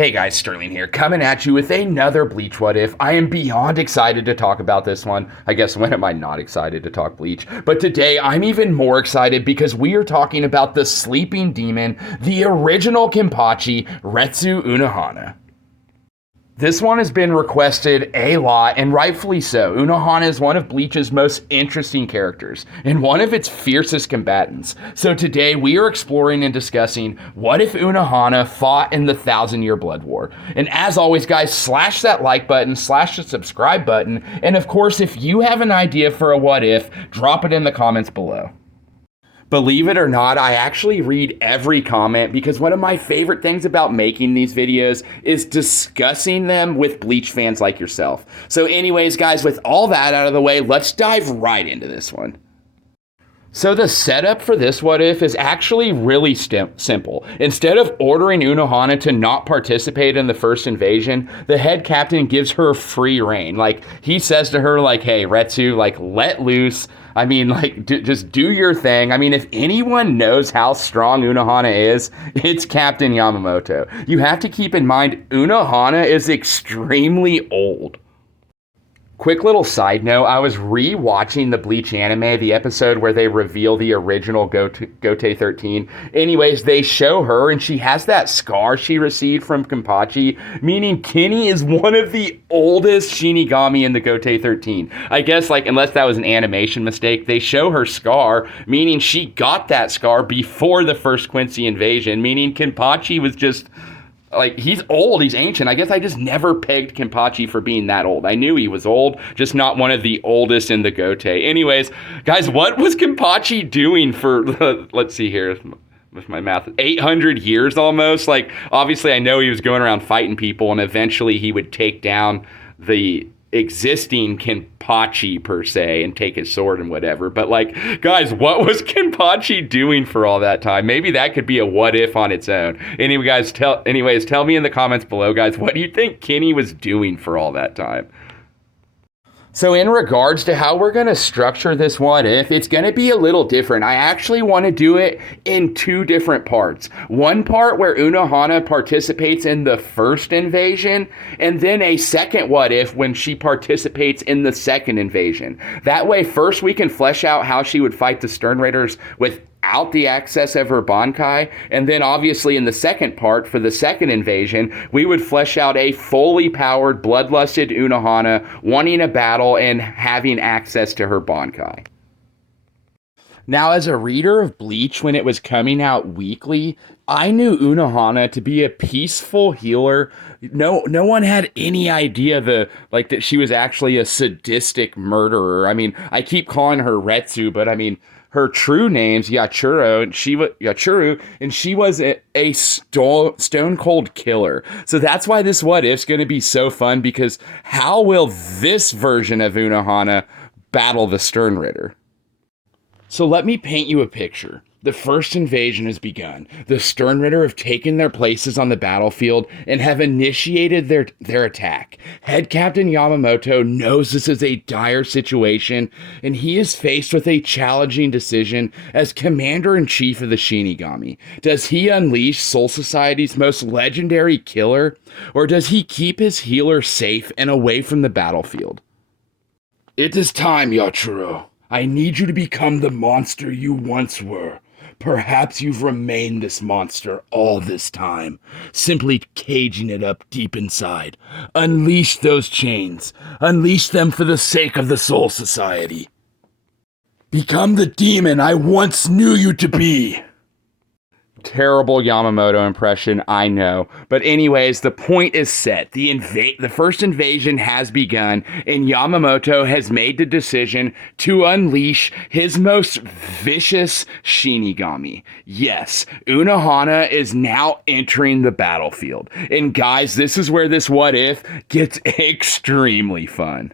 Hey guys, Sterling here, coming at you with another Bleach What If. I am beyond excited to talk about this one. I guess when am I not excited to talk Bleach? But today I'm even more excited because we are talking about the sleeping demon, the original Kenpachi, Retsu Unohana. This one has been requested a lot, and rightfully so. Unohana is one of Bleach's most interesting characters, and one of its fiercest combatants. So today we are exploring and discussing what if Unohana fought in the 1,000-Year Blood War. And as always, guys, slash that like button, slash the subscribe button, and of course, if you have an idea for a what if, drop it in the comments below. Believe it or not, I actually read every comment because one of my favorite things about making these videos is discussing them with Bleach fans like yourself. So anyways, guys, with all that out of the way, let's dive right into this one. So the setup for this what if is actually really simple. Instead of ordering Unohana to not participate in the first invasion, the head captain gives her free reign. Like, he says to her, like, hey, Retsu, like, let loose. I mean, like, just do your thing. I mean, if anyone knows how strong Unohana is, it's Captain Yamamoto. You have to keep in mind, Unohana is extremely old. Quick little side note, I was re-watching the Bleach anime, the episode where they reveal the original Gote 13. Anyways, they show her, and she has that scar she received from Kenpachi, meaning Kenny is one of the oldest Shinigami in the Gote 13. I guess, like, unless that was an animation mistake, they show her scar, meaning she got that scar before the first Quincy invasion, meaning Kenpachi was just... like, he's old, he's ancient. I guess I just never pegged Kenpachi for being that old. I knew he was old, just not one of the oldest in the Gote. Anyways, guys, what was Kenpachi doing for, let's see here, with my math, 800 years almost? Like, obviously I know he was going around fighting people, and eventually he would take down the existing Kenpachi per se and take his sword and whatever. But, like, guys, what was Kenpachi doing for all that time? Maybe that could be a what if on its own. Anyways, tell me in the comments below, guys, what do you think Kenny was doing for all that time? So in regards to how we're going to structure this what if, it's going to be a little different. I actually want to do it in two different parts. One part where Unohana participates in the first invasion, and then a second what if when she participates in the second invasion. That way, first we can flesh out how she would fight the Stern Ritters without the access of her Bankai, and then obviously in the second part, for the second invasion, we would flesh out a fully powered, bloodlusted Unohana wanting a battle and having access to her Bankai. Now, as a reader of Bleach when it was coming out weekly, I knew Unohana to be a peaceful healer. No one had any idea that she was actually a sadistic murderer. I mean, I keep calling her Retsu, but I mean, her true name's Yachiro, and she was a stone cold killer. So that's why this what if's going to be so fun, because how will this version of Unohana battle the Stern Ritter? So let me paint you a picture. The first invasion has begun. The Stern Ritter have taken their places on the battlefield and have initiated their attack. Head Captain Yamamoto knows this is a dire situation, and he is faced with a challenging decision as Commander-in-Chief of the Shinigami. Does he unleash Soul Society's most legendary killer, or does he keep his healer safe and away from the battlefield? It is time, Yachiro. I need you to become the monster you once were. Perhaps you've remained this monster all this time, simply caging it up deep inside. Unleash those chains. Unleash them for the sake of the Soul Society. Become the demon I once knew you to be. Terrible Yamamoto impression, I know. But anyways, the point is set. The first invasion has begun, and Yamamoto has made the decision to unleash his most vicious Shinigami. Yes, Unohana is now entering the battlefield. And guys, this is where this what if gets extremely fun.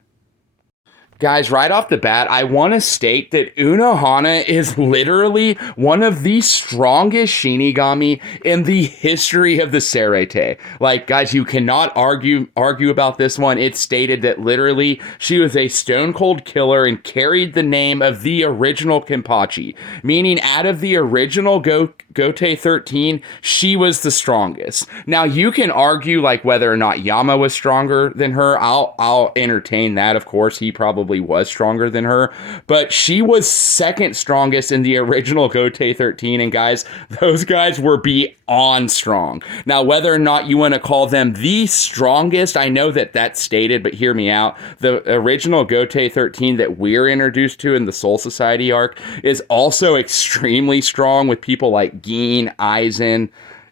Guys, right off the bat, I want to state that Unohana is literally one of the strongest Shinigami in the history of the Seirete. Like, guys, you cannot argue about this one. It's stated that literally she was a stone-cold killer and carried the name of the original Kenpachi, meaning out of the original Gote Gotei 13, she was the strongest. Now you can argue like whether or not Yama was stronger than her. I'll entertain that. Of course, he probably was stronger than her, but she was second strongest in the original Gotei 13. And guys, those guys were beyond strong. Now, whether or not you want to call them the strongest, I know that that's stated, but hear me out. The original Gotei 13 that we're introduced to in the Soul Society arc is also extremely strong with people like Gin, Aizen,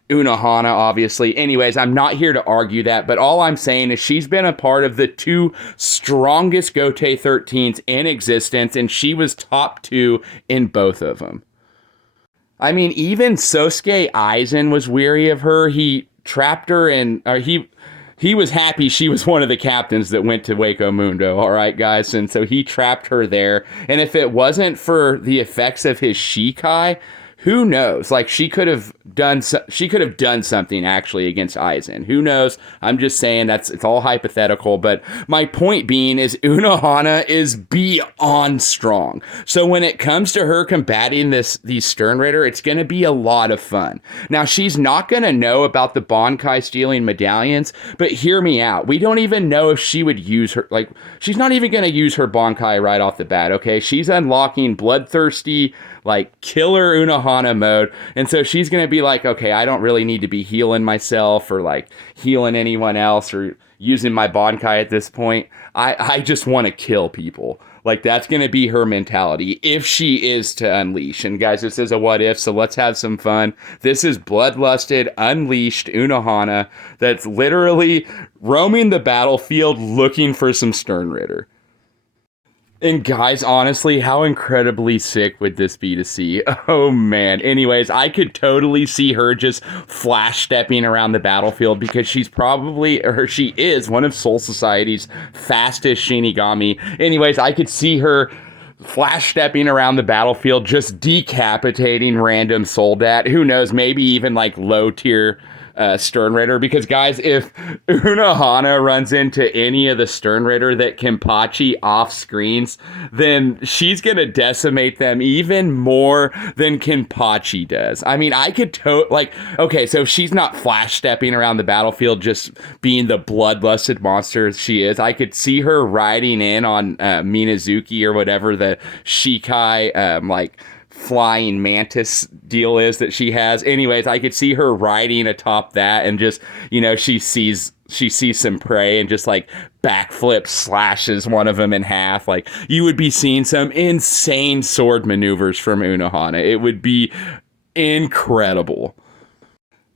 Unohana, obviously. Anyways, I'm not here to argue that, but all I'm saying is she's been a part of the two strongest Gotei 13s in existence, and she was top 2 in both of them. I mean, even Sosuke Aizen was weary of her. He trapped her and he was happy she was one of the captains that went to Wako Mundo, all right, guys? And so he trapped her there. And if it wasn't for the effects of his Shikai, who knows? Like, she could have done something actually against Aizen. Who knows? I'm just saying it's all hypothetical. But my point being is Unohana is beyond strong. So when it comes to her combating these Sternritter, it's going to be a lot of fun. Now, she's not going to know about the Bankai stealing medallions, but hear me out. We don't even know if she would use her, like, she's not even going to use her Bankai right off the bat, okay? She's unlocking bloodthirsty, like, killer Unohana mode. And so she's going to be like, okay, I don't really need to be healing myself or like healing anyone else or using my Bankai at this point. I just want to kill people. Like, that's going to be her mentality if she is to unleash. And guys, this is a what if, so let's have some fun. This is bloodlusted, unleashed Unohana that's literally roaming the battlefield looking for some Sternritter. And guys, honestly, how incredibly sick would this be to see? Oh man. Anyways, I could totally see her just flash stepping around the battlefield because she is one of Soul Society's fastest Shinigami. Anyways, I could see her flash stepping around the battlefield, just decapitating random Soldat. Who knows, maybe even like low tier Sternritter, because guys, if Unohana runs into any of the Sternritter that Kenpachi off screens, then she's gonna decimate them even more than Kenpachi does. I mean, I could okay, so she's not flash stepping around the battlefield just being the bloodlusted monster she is. I could see her riding in on Minazuki or whatever the Shikai flying mantis deal is that she has. Anyways, I could see her riding atop that and just, she sees some prey and just like backflip slashes one of them in half. Like, you would be seeing some insane sword maneuvers from Unohana. It would be incredible.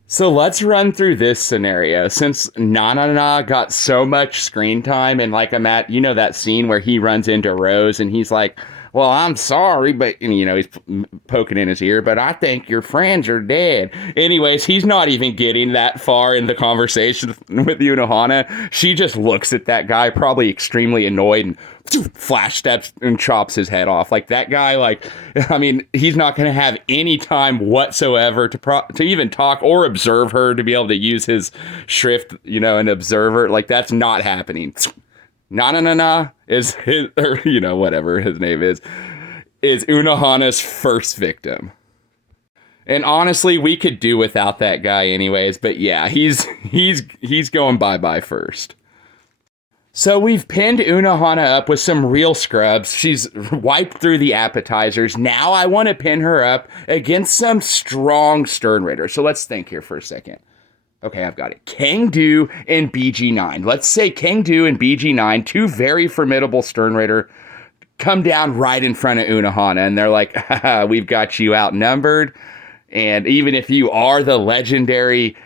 So let's run through this scenario. Since Nanana got so much screen time, and like I'm at, that scene where he runs into Rose and he's like, well, I'm sorry, but, he's poking in his ear, but I think your friends are dead. Anyways, he's not even getting that far in the conversation with Unohana. She just looks at that guy, probably extremely annoyed, and flash steps and chops his head off. Like, that guy, he's not going to have any time whatsoever to even talk or observe her, to be able to use his shrift, and observe her. Like, that's not happening. Na is his, or whatever his name is Unohana's first victim. And honestly, we could do without that guy anyways, but yeah, he's going bye-bye first. So we've pinned Unohana up with some real scrubs. She's wiped through the appetizers. Now I want to pin her up against some strong Sternritter. So let's think here for a second. Okay, I've got it. Kangdu and BG9. Let's say Kangdu and BG9, two very formidable Sternritter, come down right in front of Unohana, and they're like, haha, we've got you outnumbered. And even if you are the legendary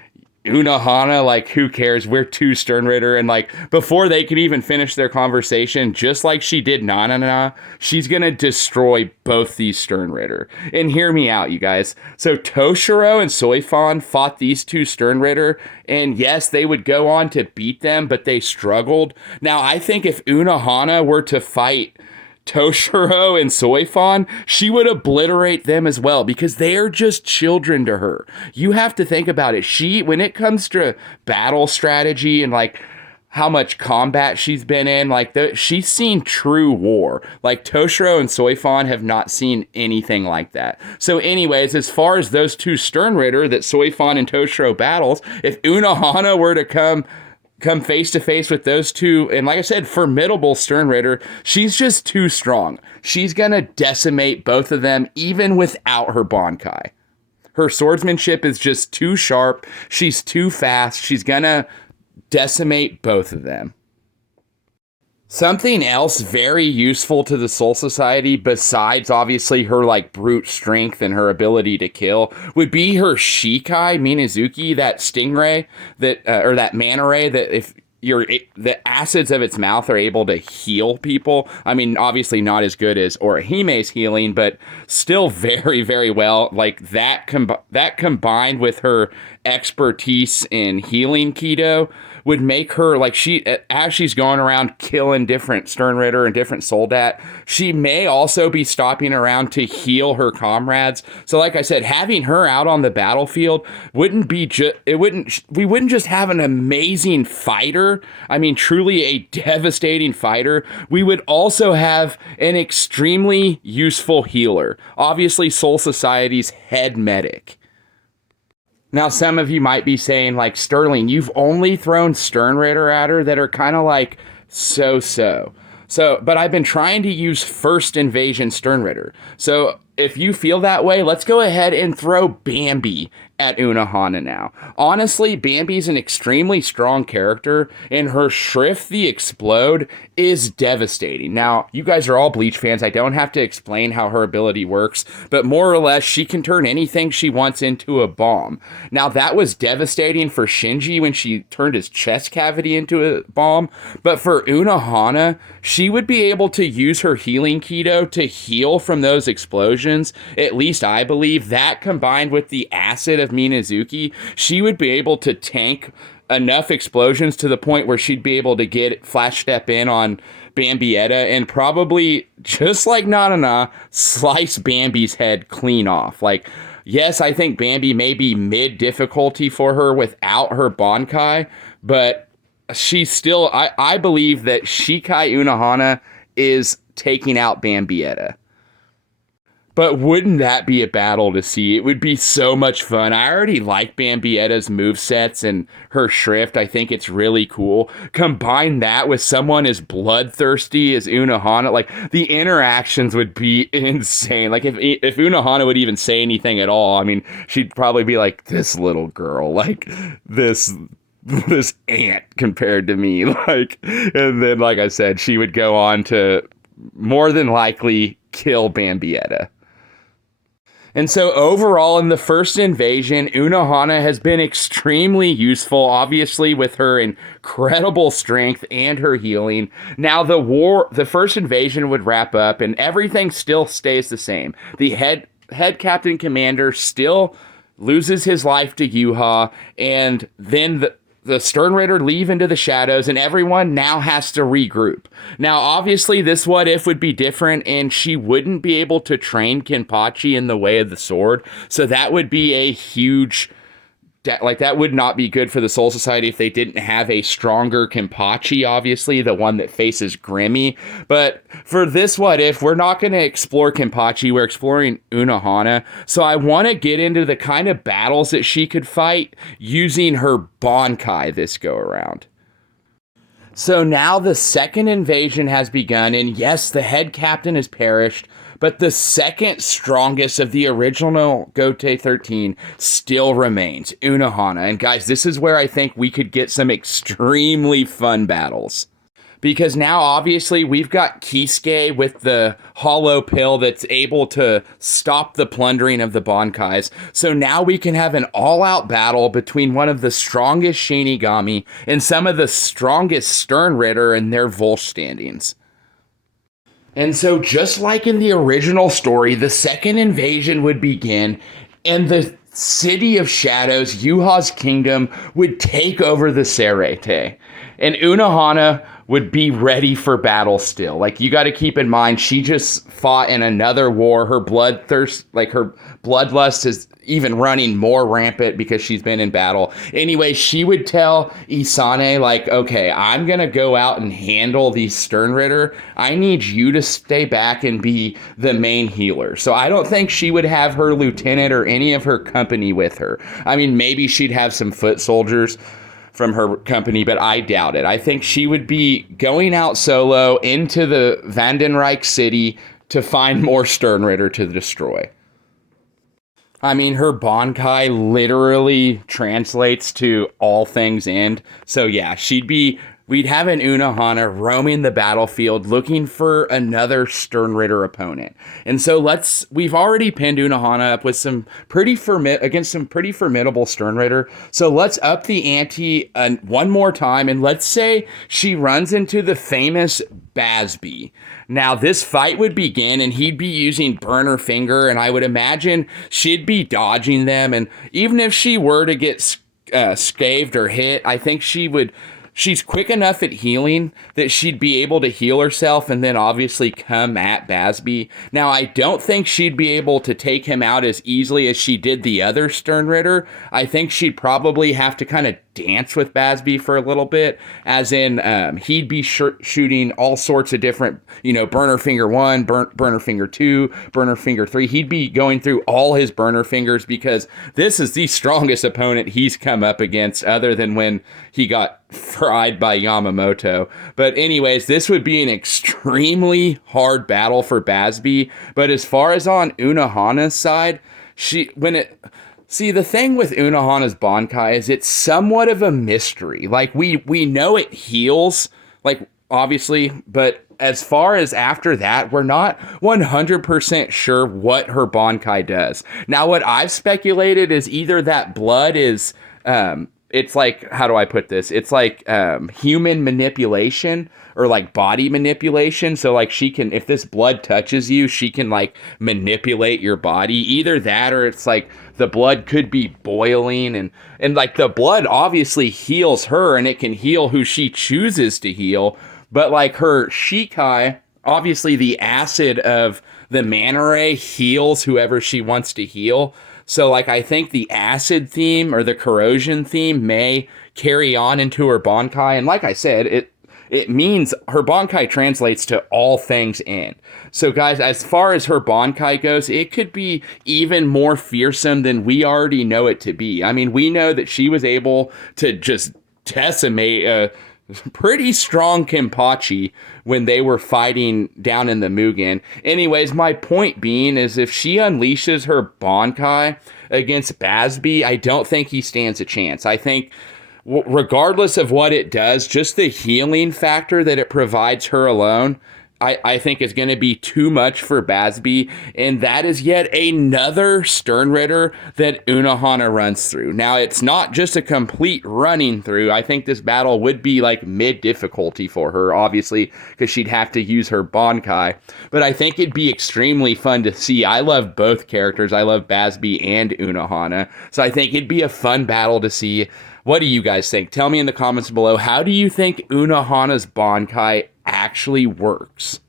Unohana, like, who cares? We're two Sternritter. And like, before they could even finish their conversation, just like she did Nanana, she's gonna destroy both these Sternritter. And hear me out, you guys. So Toshiro and Soifon fought these two Sternritter, and yes, they would go on to beat them, but they struggled. Now, I think if Unohana were to fight Toshiro and Soifon, she would obliterate them as well, because they are just children to her. You have to think about it. When it comes to battle strategy and like how much combat she's been in. Like, she's seen true war. Like, Toshiro and Soifon have not seen anything like that. So anyways, as far as those two Sternritter that Soifon and Toshiro battles, if Unohana were to come face to face with those two, and like I said, formidable Sternritter, she's just too strong. She's gonna decimate both of them even without her Bankai. Her swordsmanship is just too sharp. She's too fast. She's gonna decimate both of them. Something else very useful to the Soul Society, besides obviously her like brute strength and her ability to kill, would be her Shikai Minazuki, that stingray that or that manta ray that if the acids of its mouth are able to heal people. I mean, obviously not as good as Orihime's healing, but still very, very well. Like that combined with her expertise in healing Kido would make her, like, as she's going around killing different Sternritter and different Soldat, she may also be stopping around to heal her comrades. So like I said, having her out on the battlefield we wouldn't just have an amazing fighter, I mean truly a devastating fighter, we would also have an extremely useful healer. Obviously Soul Society's head medic. Now, some of you might be saying, like, Sterling, you've only thrown Sternritter at her that are kind of like so-so. But I've been trying to use first invasion Sternritter. So if you feel that way, let's go ahead and throw Bambi at Unohana now. Honestly, Bambi's an extremely strong character, and her Shrift the Explode is devastating. Now, you guys are all Bleach fans. I don't have to explain how her ability works, but more or less, she can turn anything she wants into a bomb. Now, that was devastating for Shinji when she turned his chest cavity into a bomb, but for Unohana, she would be able to use her healing Kido to heal from those explosions. At least I believe that, combined with the acid of Minazuki, she would be able to tank enough explosions to the point where she'd be able to get flash step in on Bambietta and probably, just like Nanana, slice Bambi's head clean off. Like, yes, I think Bambi may be mid difficulty for her without her Bankai, but she's still, I believe that Shikai Unohana is taking out Bambietta. But wouldn't that be a battle to see? It would be so much fun. I already like Bambietta's movesets and her Shrift. I think it's really cool. Combine that with someone as bloodthirsty as Unohana. Like, the interactions would be insane. Like, if Unohana would even say anything at all, I mean, she'd probably be like, this little girl, like, this ant compared to me. Like, and then, like I said, she would go on to more than likely kill Bambietta. And so overall, in the first invasion, Unohana has been extremely useful, obviously with her incredible strength and her healing. Now the first invasion would wrap up and everything still stays the same. The head captain commander still loses his life to Yuha, and then the Sternritter leave into the shadows, and everyone now has to regroup. Now, obviously, this what if would be different, and she wouldn't be able to train Kenpachi in the way of the sword, so that would be a huge, like, that would not be good for the Soul Society if they didn't have a stronger Kenpachi, obviously, the one that faces Gremmy. But for this what if, we're not going to explore Kenpachi, we're exploring Unohana. So I want to get into the kind of battles that she could fight using her Bankai this go around. So now the second invasion has begun, and yes, the head captain has perished, but the second strongest of the original Gote 13 still remains, Unohana. And guys, this is where I think we could get some extremely fun battles. Because now, obviously, we've got Kisuke with the hollow pill that's able to stop the plundering of the Bankais. So now we can have an all-out battle between one of the strongest Shinigami and some of the strongest Sternritter and their Volch standings. And so, just like in the original story, the second invasion would begin, and the City of Shadows, Yuha's kingdom, would take over the Serete. And Unohana would be ready for battle still. Like, you got to keep in mind, she just fought in another war. Her bloodthirst, like her bloodlust is even running more rampant because she's been in battle. Anyway, she would tell Isane, like, okay, I'm going to go out and handle the Sternritter. I need you to stay back and be the main healer. So I don't think she would have her lieutenant or any of her company with her. I mean, maybe she'd have some foot soldiers from her company, but I doubt it. I think she would be going out solo into the Vandenreich city to find more Sternritter to destroy. I mean, her Bankai literally translates to all things end. So yeah, we'd have an Unohana roaming the battlefield looking for another Sternritter opponent. And so we've already pinned Unohana up with against some pretty formidable Sternritter. So let's up the ante one more time, and let's say she runs into the famous Basby. Now, this fight would begin, and he'd be using Burner Finger, and I would imagine she'd be dodging them. And even if she were to get scathed or hit, I think she's quick enough at healing that she'd be able to heal herself and then obviously come at Basby. Now, I don't think she'd be able to take him out as easily as she did the other Sternritter. I think she'd probably have to kind of dance with Basby for a little bit, as in he'd be shooting all sorts of different, Burner Finger 1, Burner Finger 2, Burner Finger 3. He'd be going through all his Burner Fingers because this is the strongest opponent he's come up against other than when he got fried by Yamamoto. But anyways, this would be an extremely hard battle for Basby. But as far as on Unohana's side, See, the thing with Unohana's Bankai is it's somewhat of a mystery. Like, we know it heals, like, obviously, but as far as after that, we're not 100% sure what her Bankai does. Now, what I've speculated is either that blood is, it's like, how do I put this? It's like human manipulation or like body manipulation. So like she can, if this blood touches you, she can like manipulate your body. Either that or it's like the blood could be boiling and like the blood obviously heals her and it can heal who she chooses to heal. But like her Shikai, obviously the acid of the Mana Ray heals whoever she wants to heal. So, like, I think the acid theme or the corrosion theme may carry on into her Bankai. And like I said, it means her Bankai translates to all things end. So, guys, as far as her Bankai goes, it could be even more fearsome than we already know it to be. I mean, we know that she was able to just decimate a pretty strong Kenpachi when they were fighting down in the Mugen. Anyways, my point being is if she unleashes her Bankai against Basby, I don't think he stands a chance. I think regardless of what it does, just the healing factor that it provides her alone, I think is going to be too much for Basby, and that is yet another Sternritter that Unohana runs through. Now, it's not just a complete running through. I think this battle would be like mid-difficulty for her, obviously, because she'd have to use her Bankai, but I think it'd be extremely fun to see. I love both characters. I love Basby and Unohana, so I think it'd be a fun battle to see. What do you guys think? Tell me in the comments below. How do you think Unohana's Bankai actually works?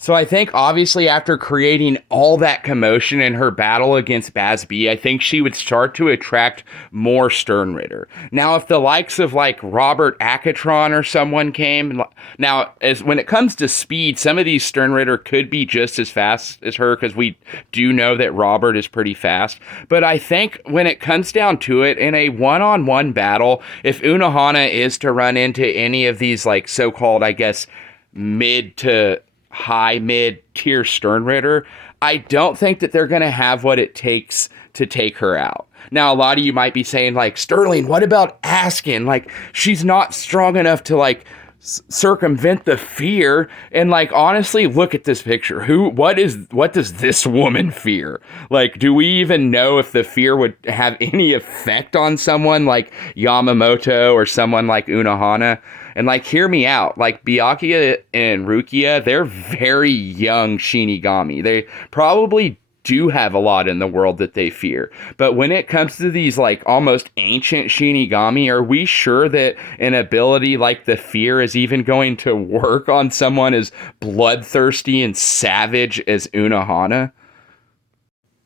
So I think obviously after creating all that commotion in her battle against Basby, I think she would start to attract more Sternritter. Now, if the likes of like Robert Akatron or someone came, now when it comes to speed, some of these Sternritter could be just as fast as her because we do know that Robert is pretty fast. But I think when it comes down to it, in a one-on-one battle, if Unohana is to run into any of these like so-called, I guess, mid to high mid tier Sternritter, I don't think that they're going to have what it takes to take her out. Now, a lot of you might be saying like, Sterling, what about Askin? Like, she's not strong enough to like circumvent the fear. And like, honestly, look at this picture. What does this woman fear? Like, do we even know if the fear would have any effect on someone like Yamamoto or someone like Unohana? And like, hear me out, like Byakuya and Rukia, they're very young Shinigami. They probably do have a lot in the world that they fear. But when it comes to these like almost ancient Shinigami, are we sure that an ability like the fear is even going to work on someone as bloodthirsty and savage as Unohana?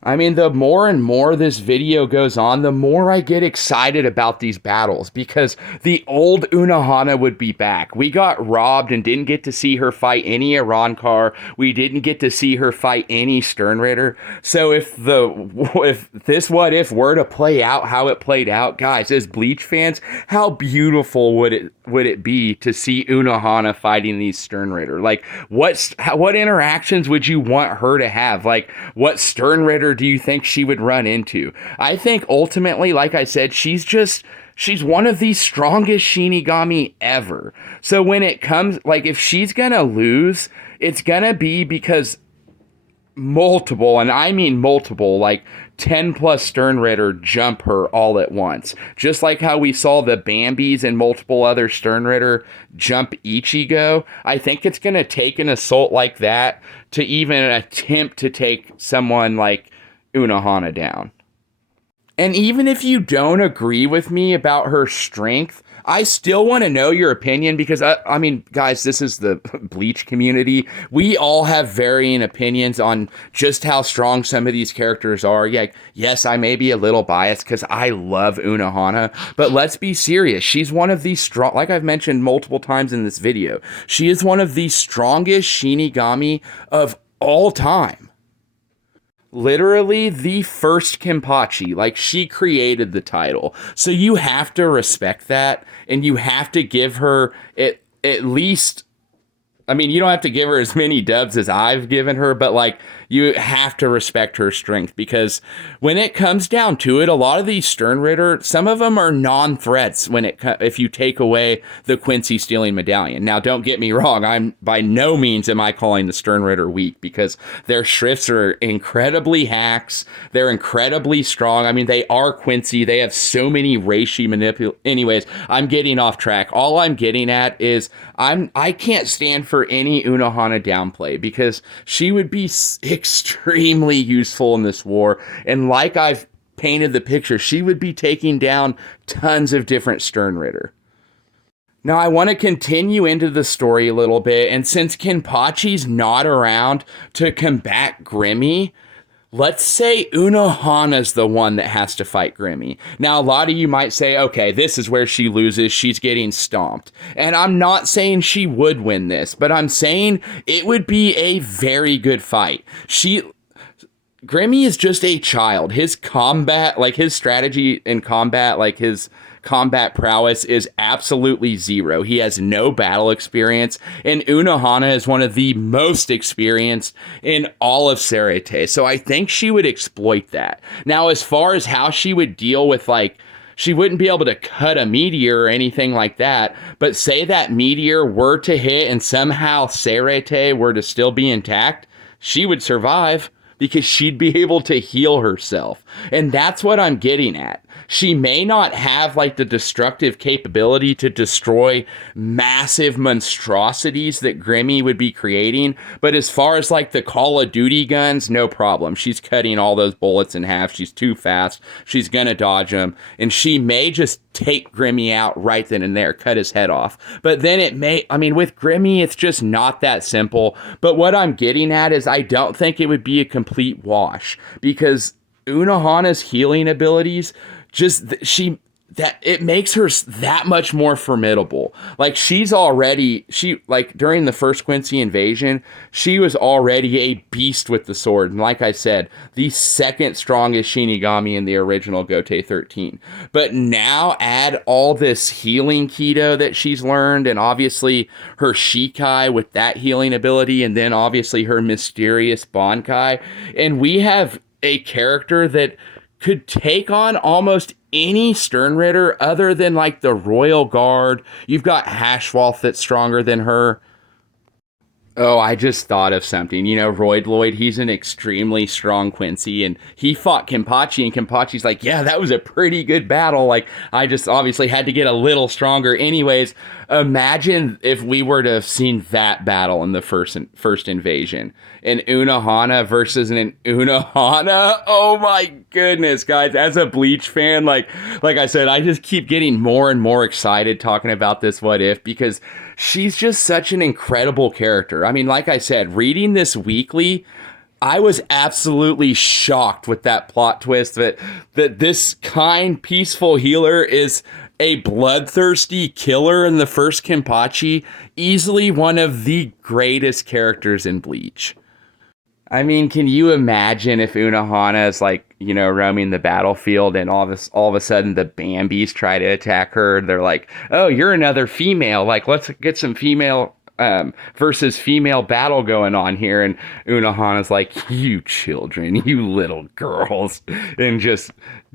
I mean, the more and more this video goes on, the more I get excited about these battles because the old Unohana would be back. We got robbed and didn't get to see her fight any Arankar. We didn't get to see her fight any Sternritter. So if this what if were to play out how it played out, guys, as Bleach fans, how beautiful would it be to see Unohana fighting these Sternritter? Like, what interactions would you want her to have? Like, what Sternritter do you think she would run into? I think ultimately, like I said, she's one of the strongest Shinigami ever. So when it comes, like, if she's gonna lose, it's gonna be because multiple, and I mean multiple, like 10 plus Sternritter jump her all at once. Just like how we saw the Bambis and multiple other Sternritter jump Ichigo, I think it's going to take an assault like that to even attempt to take someone like Unohana down. And even if you don't agree with me about her strength, I still want to know your opinion because, I mean, guys, this is the Bleach community. We all have varying opinions on just how strong some of these characters are. Yeah, yes, I may be a little biased because I love Unohana, but let's be serious. She's one of the strong, like I've mentioned multiple times in this video, she is one of the strongest Shinigami of all time. Literally the first Kenpachi, like she created the title. So you have to respect that and you have to give her at least, I mean, you don't have to give her as many dubs as I've given her, but like you have to respect her strength because when it comes down to it, a lot of these Sternritter, some of them are non-threats if you take away the Quincy stealing medallion. Now, don't get me wrong. I'm by no means am I calling the Sternritter weak because their shrifts are incredibly hacks. They're incredibly strong. I mean, they are Quincy. They have so many reishi Anyways, I'm getting off track. All I'm getting at is I can't stand for any Unohana downplay because she would be extremely useful in this war. And like I've painted the picture, she would be taking down tons of different Sternritter. Now, I want to continue into the story a little bit. And since Kenpachi's not around to combat Gremmy, let's say Unohana's the one that has to fight Gremmy. Now, a lot of you might say, okay, this is where she loses. She's getting stomped. And I'm not saying she would win this, but I'm saying it would be a very good fight. Gremmy is just a child. His combat, like his strategy in combat, like his combat prowess is absolutely zero. He has no battle experience, and Unohana is one of the most experienced in all of Serete. So I think she would exploit that. Now, as far as how she would deal with, like, she wouldn't be able to cut a meteor or anything like that, but say that meteor were to hit and somehow Serete were to still be intact, she would survive because she'd be able to heal herself. And that's what I'm getting at. She may not have like the destructive capability to destroy massive monstrosities that Gremmy would be creating, but as far as like the Call of Duty guns, no problem. She's cutting all those bullets in half. She's too fast. She's gonna dodge them, and she may just take Gremmy out right then and there, cut his head off. But then with Gremmy, it's just not that simple. But what I'm getting at is I don't think it would be a complete wash because Unohana's healing abilities it makes her that much more formidable. Like during the first Quincy invasion, she was already a beast with the sword. And like I said, the second strongest Shinigami in the original Gotei 13. But now add all this healing Kido that she's learned, and obviously her Shikai with that healing ability, and then obviously her mysterious Bankai. And we have a character that could take on almost any Sternritter other than like the Royal Guard. You've got Hashwolf that's stronger than her. Oh, I just thought of something. You know, Royd Lloyd, he's an extremely strong Quincy, and he fought Kenpachi, and Kenpachi's like, yeah, that was a pretty good battle. Like, I just obviously had to get a little stronger. Anyways, imagine if we were to have seen that battle in the first invasion, an Unohana versus an Unohana. Oh my goodness, guys! As a Bleach fan, like I said, I just keep getting more and more excited talking about this What If, because she's just such an incredible character. I mean, like I said, reading this weekly, I was absolutely shocked with that plot twist that this kind, peaceful healer is a bloodthirsty killer in the first Kenpachi, easily one of the greatest characters in Bleach. I mean, can you imagine if Unohana is like, roaming the battlefield and all of a sudden the Bambis try to attack her? They're like, oh, you're another female. Like, let's get some female versus female battle going on here. And Unohana's like, you children, you little girls, and just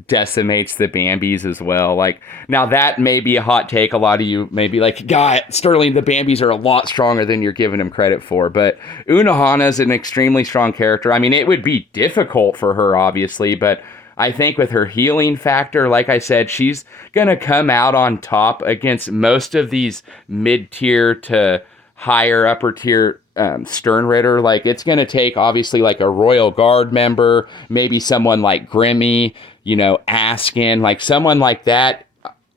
decimates the Bambis as well. Like, now that may be a hot take. A lot of you may be like, God, Sterling, the Bambis are a lot stronger than you're giving them credit for. But Unohana is an extremely strong character. I mean, it would be difficult for her, obviously, but I think with her healing factor, like I said, she's going to come out on top against most of these mid-tier to higher upper tier Sternritter. Like, it's going to take obviously like a Royal Guard member, maybe someone like Gremmy, Askin, like someone like that.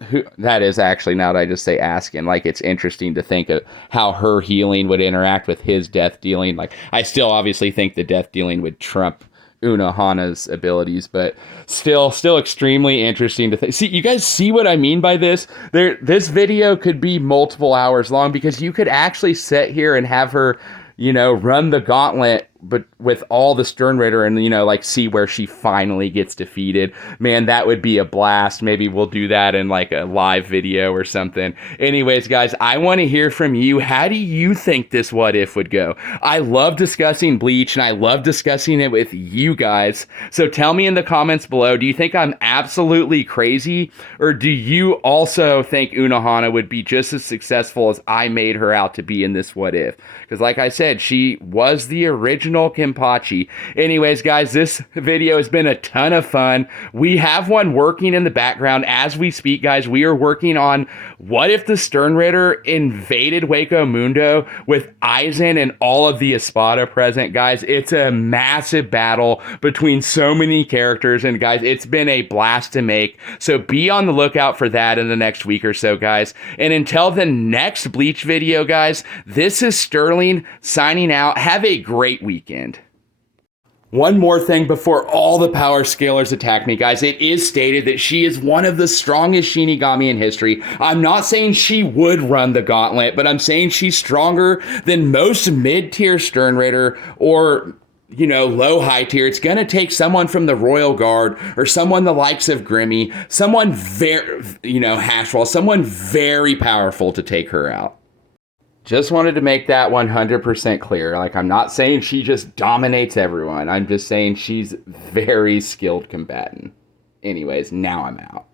Who that is actually, now that I just say Askin, like, it's interesting to think of how her healing would interact with his death dealing. Like, I still obviously think the death dealing would trump Unohana's abilities, but still extremely interesting to think. See, you guys see what I mean by this? This video could be multiple hours long, because you could actually sit here and have her, run the gauntlet, but with all the Sternritter, and like see where she finally gets defeated. Man, that would be a blast. Maybe we'll do that in like a live video or something. Anyways, guys, I want to hear from you. How do you think this What If would go? I love discussing Bleach, and I love discussing it with you guys. So tell me in the comments below, do you think I'm absolutely crazy, or do you also think Unohana would be just as successful as I made her out to be in this What If? Because like I said, she was the original Kenpachi. Anyways, guys, this video has been a ton of fun. We have one working in the background as we speak, guys. We are working on what if the Sternritter invaded Hueco Mundo with Aizen and all of the Espada present, guys. It's a massive battle between so many characters, and guys, it's been a blast to make. So be on the lookout for that in the next week or so, guys. And until the next Bleach video, guys, this is Sterling signing out. Have a great weekend. One more thing before all the power scalers attack me, guys. It is stated that she is one of the strongest Shinigami in history. I'm not saying she would run the gauntlet, but I'm saying she's stronger than most mid-tier Sternritter or low high tier. It's going to take someone from the Royal Guard or someone the likes of Gremmy, someone very, Hashwall, someone very powerful to take her out. Just wanted to make that 100% clear. Like, I'm not saying she just dominates everyone. I'm just saying she's very skilled combatant. Anyways, now I'm out.